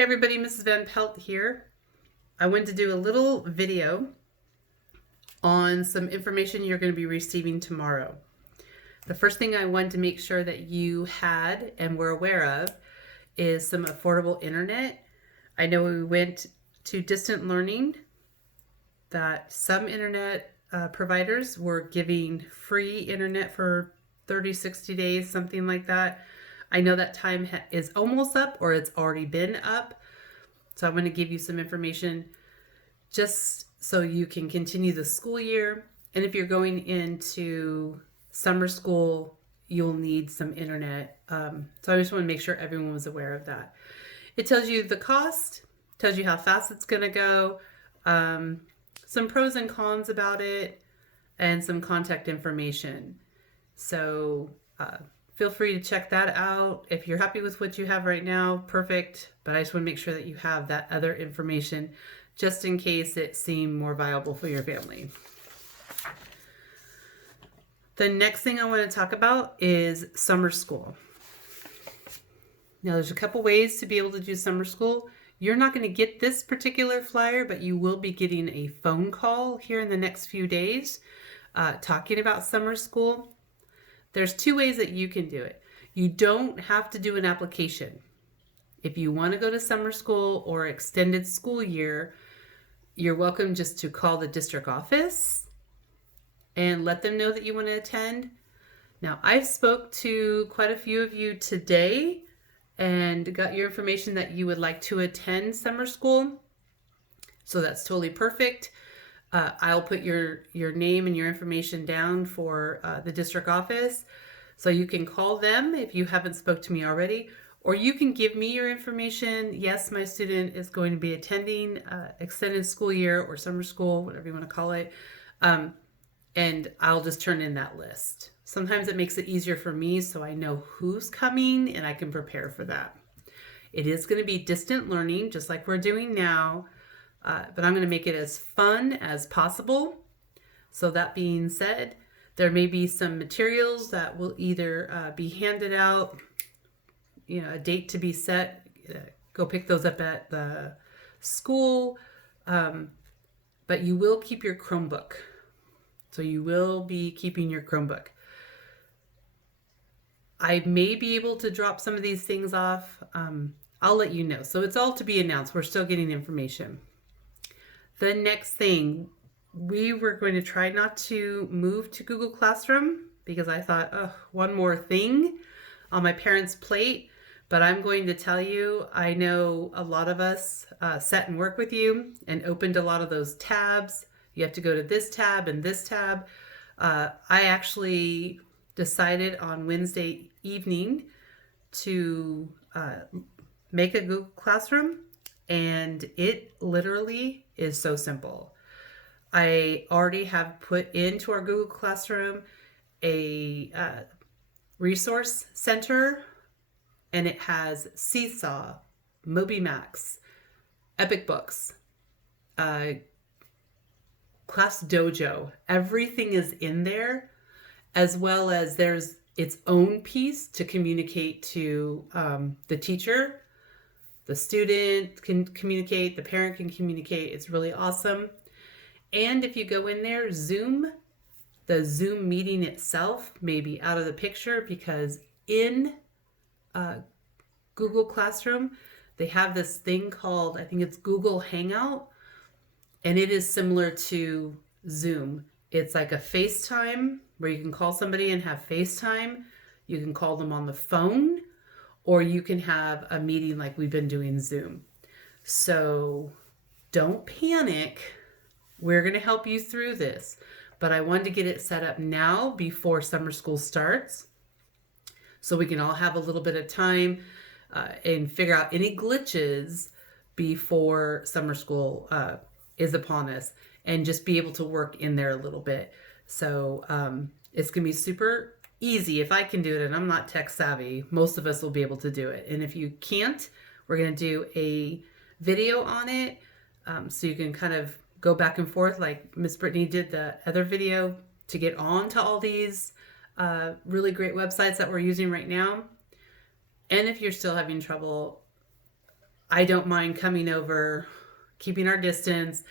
Hey everybody, Mrs. Van Pelt here. I wanted to do a little video on some information you're going to be receiving tomorrow. The first thing I wanted to make sure that you had and were aware of is some affordable internet. I know we went to distant learning, that some internet providers were giving free internet for 30, 60 days, something like that. I know that time is almost up or it's already been up. So I'm going to give you some information just so you can continue the school year. And if you're going into summer school, you'll need some internet. So I just want to make sure everyone was aware of that. It tells you the cost, tells you how fast it's going to go, some pros and cons about it, and some contact information. So feel free to check that out. If you're happy with what you have right now, perfect. But I just want to make sure that you have that other information just in case it seemed more viable for your family. The next thing I want to talk about is summer school. Now, there's a couple ways to be able to do summer school. You're not going to get this particular flyer, but you will be getting a phone call here in the next few days talking about summer school. There's two ways that you can do it. You don't have to do an application. If you want to go to summer school or extended school year, you're welcome just to call the district office and let them know that you want to attend. Now, I've spoke to quite a few of you today and got your information that you would like to attend summer school. So that's totally perfect. I'll put your name and your information down for the district office. So you can call them if you haven't spoke to me already, or you can give me your information. Yes, my student is going to be attending extended school year or summer school, whatever you want to call it. And I'll just turn in that list. Sometimes it makes it easier for me so I know who's coming and I can prepare for that. It is going to be distant learning, just like we're doing now, but I'm going to make it as fun as possible. So that being said, there may be some materials that will either be handed out, a date to be set, go pick those up at the school, but you will keep your Chromebook. So you will be keeping your Chromebook. I may be able to drop some of these things off. I'll let you know. So it's all to be announced. We're still getting information. The next thing, we were going to try not to move to Google Classroom because I thought, one more thing on my parents' plate. But I'm going to tell you, I know a lot of us sat and worked with you and opened a lot of those tabs. You have to go to this tab and this tab. I actually decided on Wednesday evening to make a Google Classroom, and it literally is so simple. I already have put into our Google Classroom a resource center, and it has Seesaw, MobyMax, Epic Books, Class Dojo. Everything is in there, as well as there's its own piece to communicate to the teacher. The student can communicate, the parent can communicate. It's really awesome. And if you go in there, Zoom, the Zoom meeting itself may be out of the picture because in Google Classroom, they have this thing called, I think it's Google Hangout, and it is similar to Zoom. It's like a FaceTime where you can call somebody and have FaceTime. You can call them on the phone, or you can have a meeting like we've been doing Zoom. So don't panic. We're going to help you through this. But I wanted to get it set up now before summer school starts so we can all have a little bit of time and figure out any glitches before summer school is upon us and just be able to work in there a little bit. So it's going to be super easy if I can do it, and I'm not tech savvy. Most of us will be able to do it. And if you can't, we're going to do a video on it so you can kind of go back and forth like Miss Brittany did the other video to get on to all these really great websites that we're using right now. And if you're still having trouble, I don't mind coming over, keeping our distance,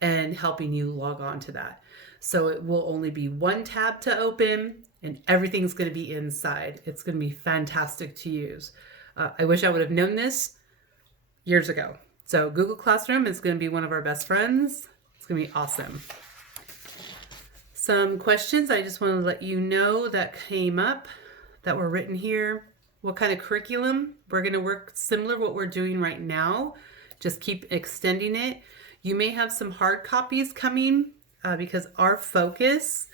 and helping you log on to that. So it will only be one tab to open and everything's going to be inside. It's going to be fantastic to use. I wish I would have known this years ago. So Google Classroom is going to be one of our best friends. It's going to be awesome. Some questions I just want to let you know that came up that were written here. What kind of curriculum? We're going to work similar to what we're doing right now. Just keep extending it. You may have some hard copies coming because our focus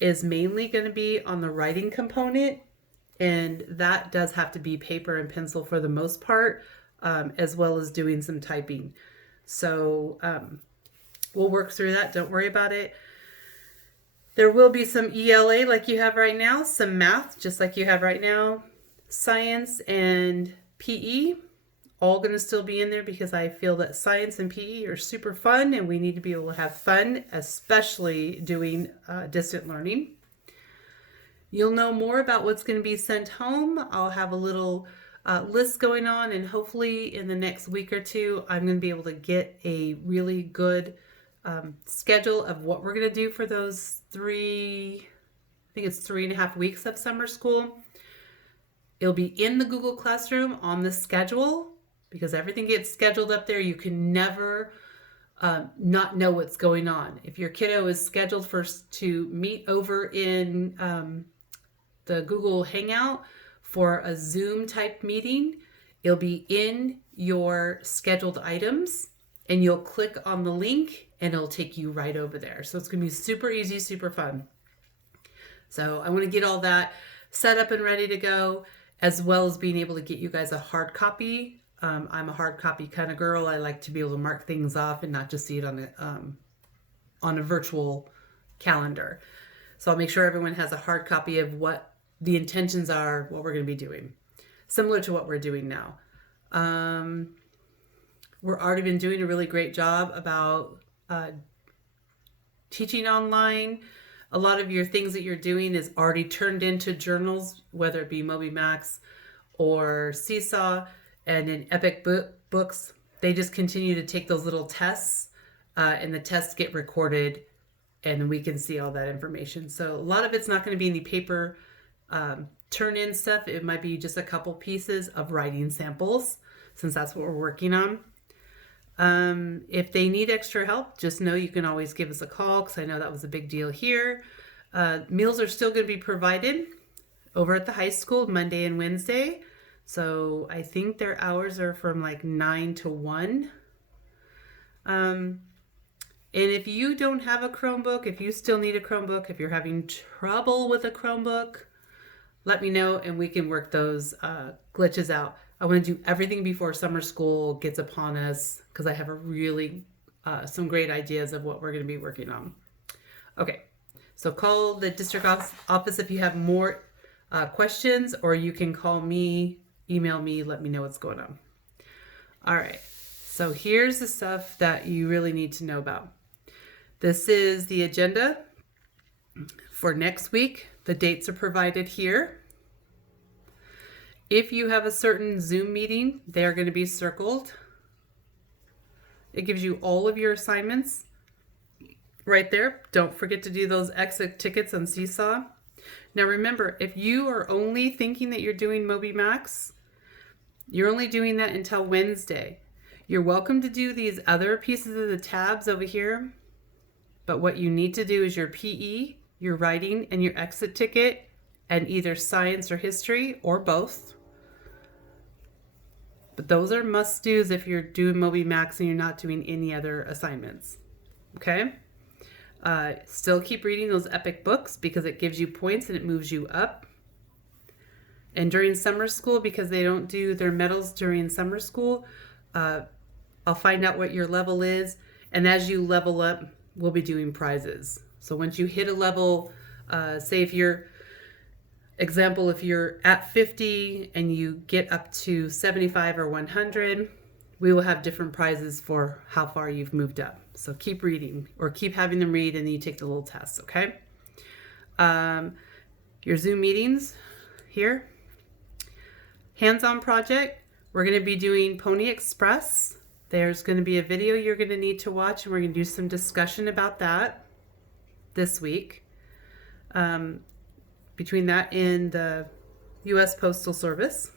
is mainly going to be on the writing component, and that does have to be paper and pencil for the most part, as well as doing some typing. So we'll work through that. Don't worry about it. There will be some ELA like you have right now, some math just like you have right now, science and PE, all going to still be in there because I feel that science and PE are super fun and we need to be able to have fun, especially doing distant learning. You'll know more about what's going to be sent home. I'll have a little list going on, and hopefully in the next week or two, I'm going to be able to get a really good schedule of what we're going to do for those 3.5 weeks of summer school. It'll be in the Google Classroom on the schedule because everything gets scheduled up there. You can never not know what's going on. If your kiddo is scheduled to meet over in the Google Hangout for a Zoom type meeting, it'll be in your scheduled items and you'll click on the link and it'll take you right over there. So it's going to be super easy, super fun. So I want to get all that set up and ready to go, as well as being able to get you guys a hard copy. I'm a hard copy kind of girl. I like to be able to mark things off and not just see it on a virtual calendar. So I'll make sure everyone has a hard copy of what the intentions are, what we're going to be doing, similar to what we're doing now. We're already been doing a really great job about teaching online. A lot of your things that you're doing is already turned into journals, whether it be MobyMax or Seesaw, and in Epic Books. They just continue to take those little tests, and the tests get recorded, and we can see all that information. So a lot of it's not going to be any paper turn-in stuff. It might be just a couple pieces of writing samples, since that's what we're working on. If they need extra help, just know you can always give us a call, because I know that was a big deal here. Meals are still going to be provided over at the high school Monday and Wednesday. So I think their hours are from like 9 to 1. And if you don't have a Chromebook, if you still need a Chromebook, if you're having trouble with a Chromebook, let me know and we can work those glitches out. I want to do everything before summer school gets upon us, because I have a really some great ideas of what we're going to be working on. Okay, so call the district office if you have more questions, or you can call me, email me, let me know what's going on. All right, so here's the stuff that you really need to know about. This is the agenda for next week. The dates are provided here. If you have a certain Zoom meeting, they're going to be circled. It gives you all of your assignments right there. Don't forget to do those exit tickets on Seesaw. Now remember, if you are only thinking that you're doing MobyMax, you're only doing that until Wednesday. You're welcome to do these other pieces of the tabs over here, but what you need to do is your PE, your writing, and your exit ticket, and either science or history, or both. But those are must-dos if you're doing MobyMax and you're not doing any other assignments. Okay? Still keep reading those Epic books because it gives you points and it moves you up. And during summer school, because they don't do their medals during summer school, I'll find out what your level is. And as you level up, we'll be doing prizes. So once you hit a level, say if you're at 50 and you get up to 75 or 100, we will have different prizes for how far you've moved up. So keep reading, or keep having them read, and then you take the little tests, okay? Your Zoom meetings here. Hands-on project. We're going to be doing Pony Express. There's going to be a video you're going to need to watch, and we're going to do some discussion about that this week. Between that and the U.S. Postal Service.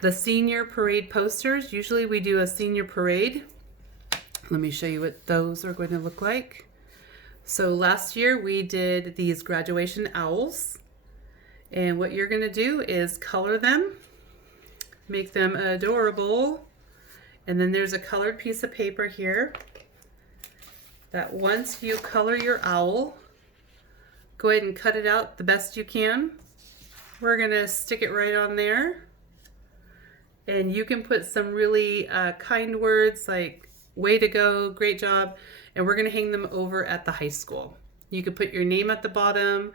The senior parade posters. Usually we do a senior parade. Let me show you what those are going to look like. So last year we did these graduation owls. And what you're going to do is color them. Make them adorable. And then there's a colored piece of paper here that once you color your owl, go ahead and cut it out the best you can. We're going to stick it right on there. And you can put some really kind words like, way to go, great job. And we're going to hang them over at the high school. You could put your name at the bottom,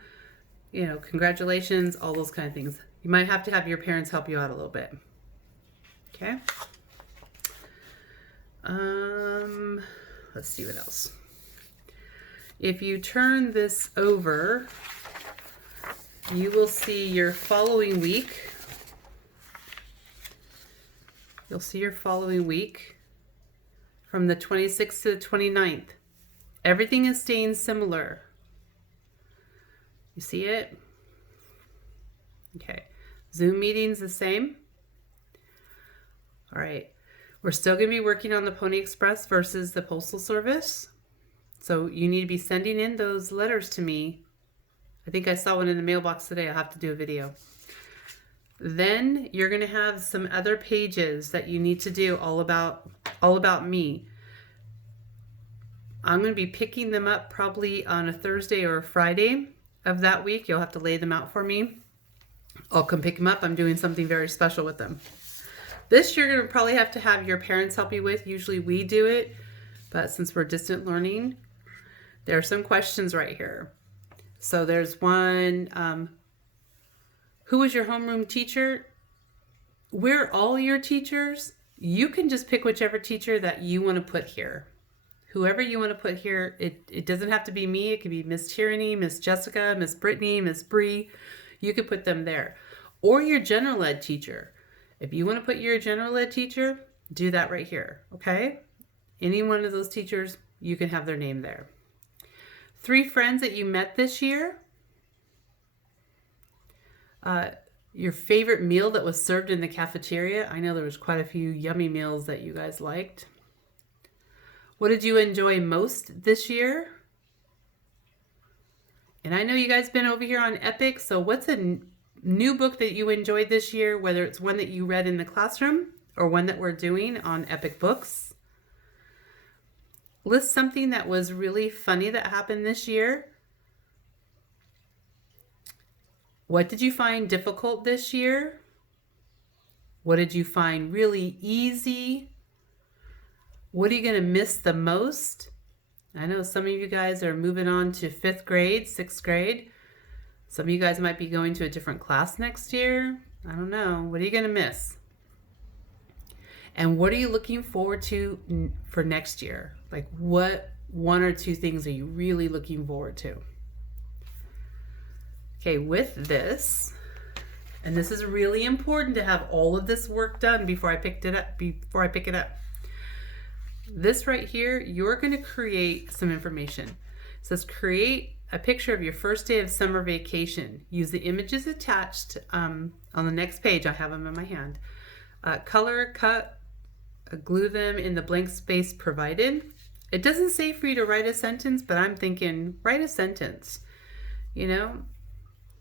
you know, congratulations, all those kind of things. You might have to have your parents help you out a little bit. Okay. Let's see what else. If you turn this over, you will see your following week. You'll see your following week from the 26th to the 29th. Everything is staying similar. You see it? Okay. Zoom meeting's the same. All right. We're still going to be working on the Pony Express versus the Postal Service. So you need to be sending in those letters to me. I think I saw one in the mailbox today. I'll have to do a video. Then you're going to have some other pages that you need to do all about me. I'm going to be picking them up probably on a Thursday or a Friday of that week. You'll have to lay them out for me. I'll come pick them up. I'm doing something very special with them. This you're going to probably have to have your parents help you with. Usually we do it, but since we're distant learning, there are some questions right here. So there's one, who was your homeroom teacher? We're all your teachers. You can just pick whichever teacher that you want to put here. Whoever you want to put here, it doesn't have to be me. It could be Miss Tyranny, Miss Jessica, Miss Brittany, Miss Bree. You could put them there. Or your general ed teacher. If you want to put your general ed teacher, do that right here, okay? Any one of those teachers, you can have their name there. 3 friends that you met this year. Your favorite meal that was served in the cafeteria. I know there was quite a few yummy meals that you guys liked. What did you enjoy most this year? And I know you guys been over here on Epic, so what's a new book that you enjoyed this year, whether it's one that you read in the classroom or one that we're doing on Epic Books? List something that was really funny that happened this year. What did you find difficult this year? What did you find really easy? What are you going to miss the most? I know some of you guys are moving on to 5th grade, 6th grade. Some of you guys might be going to a different class next year. I don't know. What are you going to miss? And what are you looking forward to for next year? Like what 1 or 2 things are you really looking forward to? Okay, with this, and this is really important to have all of this work done before I pick it up. This right here, you're going to create some information. It says create a picture of your first day of summer vacation. Use the images attached on the next page. I have them in my hand. Color, cut, glue them in the blank space provided. It doesn't say for you to write a sentence, but I'm thinking write a sentence. You know,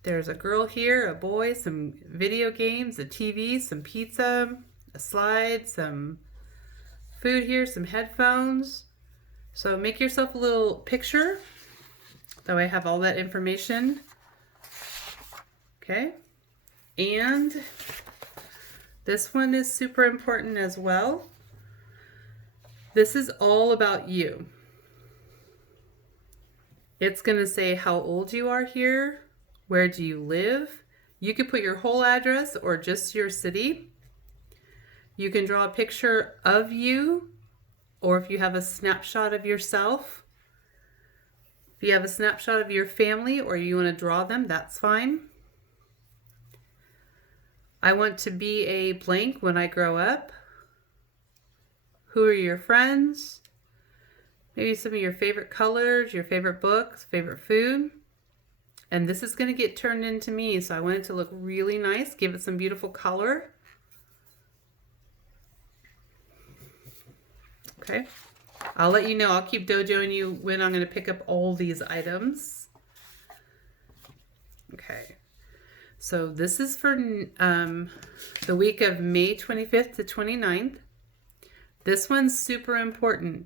there's a girl here, a boy, some video games, a TV, some pizza, a slide, some food here, some headphones. So make yourself a little picture. That way I have all that information. Okay. And this one is super important as well. This is all about you. It's going to say how old you are here. Where do you live? You could put your whole address or just your city. You can draw a picture of you, or if you have a snapshot of yourself. If you have a snapshot of your family or you want to draw them, that's fine. I want to be a blank when I grow up. Who are your friends? Maybe some of your favorite colors, your favorite books, favorite food. And this is going to get turned into me, so I want it to look really nice. Give it some beautiful color. Okay. I'll let you know. I'll keep dojoing you when I'm going to pick up all these items. Okay. So this is for the week of May 25th to 29th. This one's super important.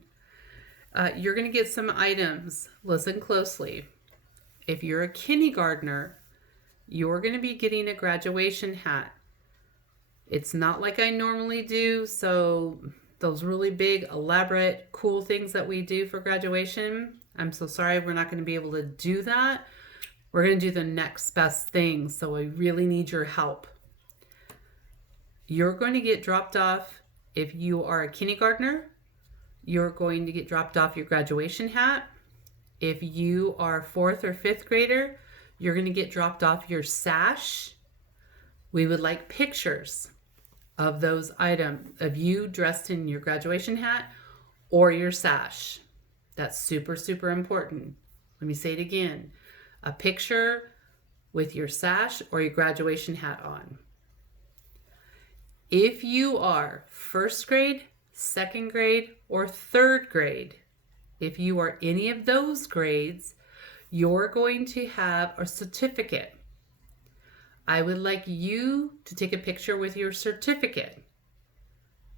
You're going to get some items. Listen closely. If you're a kindergartner, you're going to be getting a graduation hat. It's not like I normally do, so those really big, elaborate, cool things that we do for graduation, I'm so sorry we're not going to be able to do that. We're going to do the next best thing, so I really need your help. You're going to get dropped off, if you are a kindergartner, you're going to get dropped off your graduation hat. If you are 4th or 5th grader, you're going to get dropped off your sash. We would like pictures of those items, of you dressed in your graduation hat or your sash. That's super, super important. Let me say it again. A picture with your sash or your graduation hat on. If you are 1st grade, 2nd grade, or 3rd grade, if you are any of those grades, you're going to have a certificate. I would like you to take a picture with your certificate.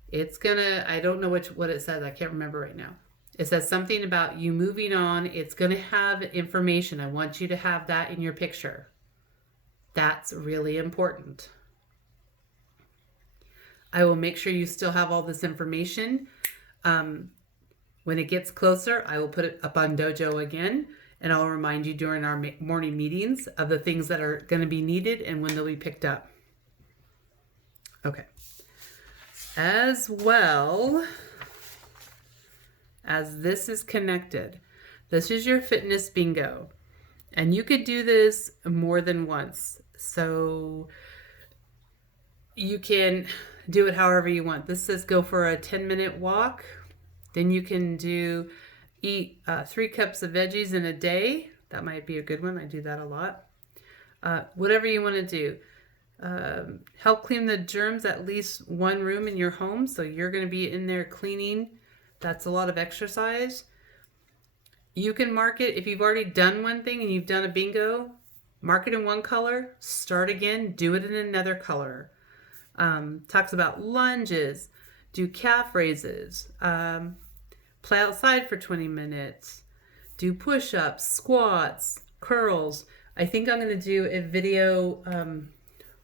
It's gonna, I don't know what it says. I can't remember right now. It says something about you moving on. It's gonna have information. I want you to have that in your picture. That's really important. I will make sure you still have all this information. When it gets closer, I will put it up on Dojo again, and I'll remind you during our morning meetings of the things that are going to be needed and when they'll be picked up. Okay. As well as this is connected, this is your fitness bingo. And you could do this more than once. So you can do it however you want. This says go for a 10-minute walk. Then you can eat 3 cups of veggies in a day. That might be a good one. I do that a lot. Whatever you want to do. Help clean the germs at least one room in your home. So you're going to be in there cleaning. That's a lot of exercise. You can mark it. If you've already done one thing and you've done a bingo, mark it in one color. Start again. Do it in another color. Talks about lunges. Do calf raises. Play outside for 20 minutes. Do push-ups, squats, curls. I think I'm going to do a video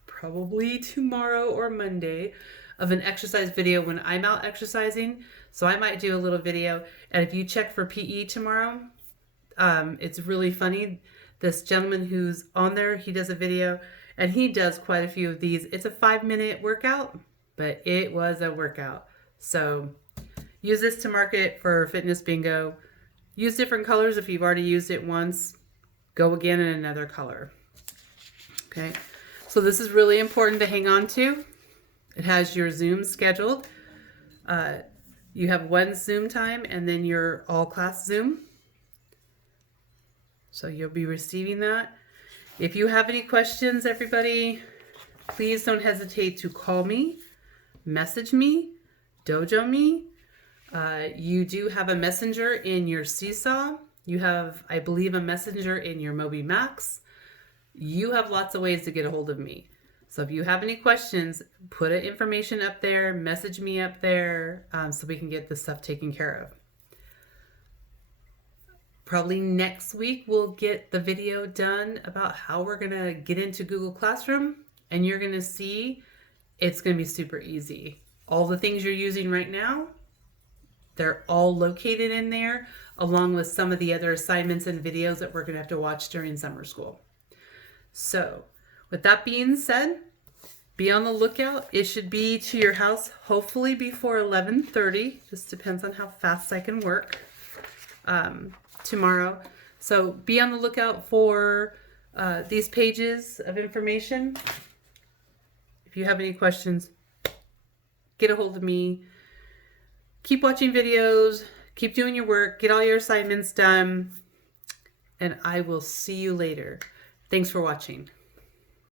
probably tomorrow or Monday of an exercise video when I'm out exercising. So I might do a little video. And if you check for PE tomorrow, it's really funny. This gentleman who's on there, he does a video and he does quite a few of these. It's a 5-minute workout, but it was a workout. So use this to mark it for fitness bingo. Use different colors if you've already used it once. Go again in another color. Okay, so this is really important to hang on to. It has your Zoom scheduled. You have one Zoom time and then your all class Zoom. So you'll be receiving that. If you have any questions, everybody, please don't hesitate to call me, message me, dojo me. You do have a messenger in your Seesaw. You have, I believe, a messenger in your Moby Max. You have lots of ways to get a hold of me. So if you have any questions, put information up there, message me up there, so we can get this stuff taken care of. Probably next week we'll get the video done about how we're gonna get into Google Classroom, and you're gonna see it's gonna be super easy. All the things you're using right now, they're all located in there, along with some of the other assignments and videos that we're gonna have to watch during summer school. So with that being said, be on the lookout. It should be to your house hopefully before 11:30. Just depends on how fast I can work tomorrow. So be on the lookout for these pages of information. If you have any questions, get a hold of me. Keep watching videos, keep doing your work, get all your assignments done, and I will see you later. Thanks for watching.